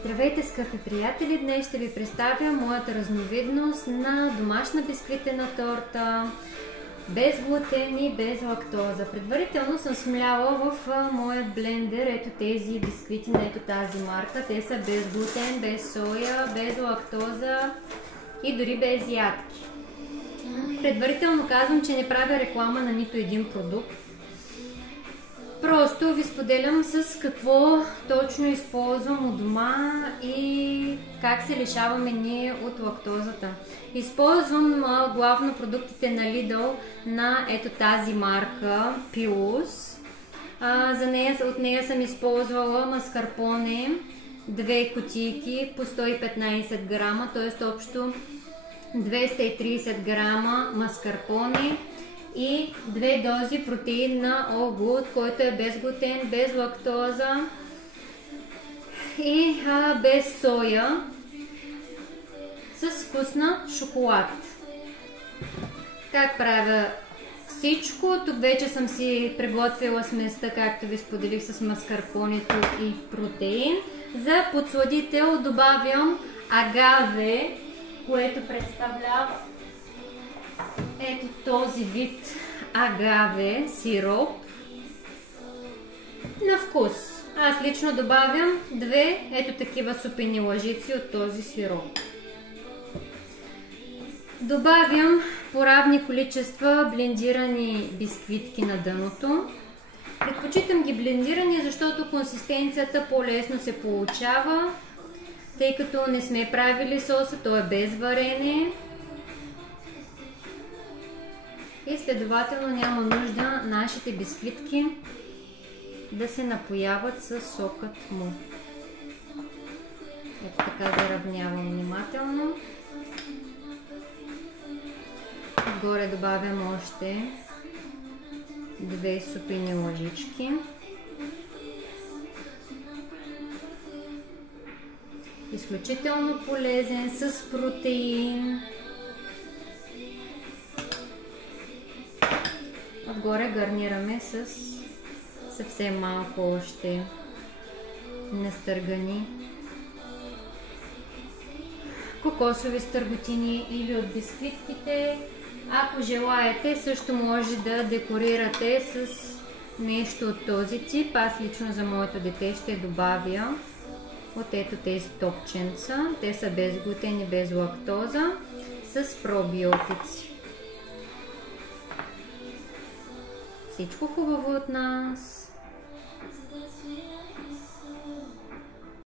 Здравейте, скъпи приятели! Днес ще ви представя моята разновидност на домашна бисквитена торта без глутен и без лактоза. Предварително съм смляла в моят блендер ето тези бисквити на ето тази марка. Те са без глутен, без соя, без лактоза и дори без ядки. Предварително казвам, че не правя реклама на нито един продукт. Просто ви споделям с какво точно използвам у дома и как се лишаваме ние от лактозата. Използвам главно продуктите на Lidl на ето тази марка Pilus. От нея съм използвала маскарпоне, 2 кутийки по 115 грама, т.е. общо 230 грама маскарпоне и 2 дози протеин на All Good, който е без глутен, без лактоза и без соя, с вкус на шоколад. Как правя всичко? Тук вече съм си приготвила сместа, както ви споделих, с маскарпонето и протеин. За подсладител добавям агаве, което представлява ето този вид агаве сироп на вкус. Аз лично добавям 2 ето такива супени лъжици от този сироп. Добавям по равни количества блендирани бисквитки на дъното. Предпочитам ги блендирани, защото консистенцията по-лесно се получава, тъй като не сме правили соса, то е без варене. И следователно няма нужда нашите бисквитки да се напояват със сокът му. Ето така заравнявам внимателно. Отгоре добавям още 2 супени лъжички. Изключително полезен, с протеин. Отгоре гарнираме с съвсем малко още настъргани кокосови стърготини или от бисквитките. Ако желаете, също може да декорирате с нещо от този тип. Аз лично за моето дете ще добавя от ето тези топченца. Те са без глутен и без лактоза, с пробиотици. Всичко хубаво от нас!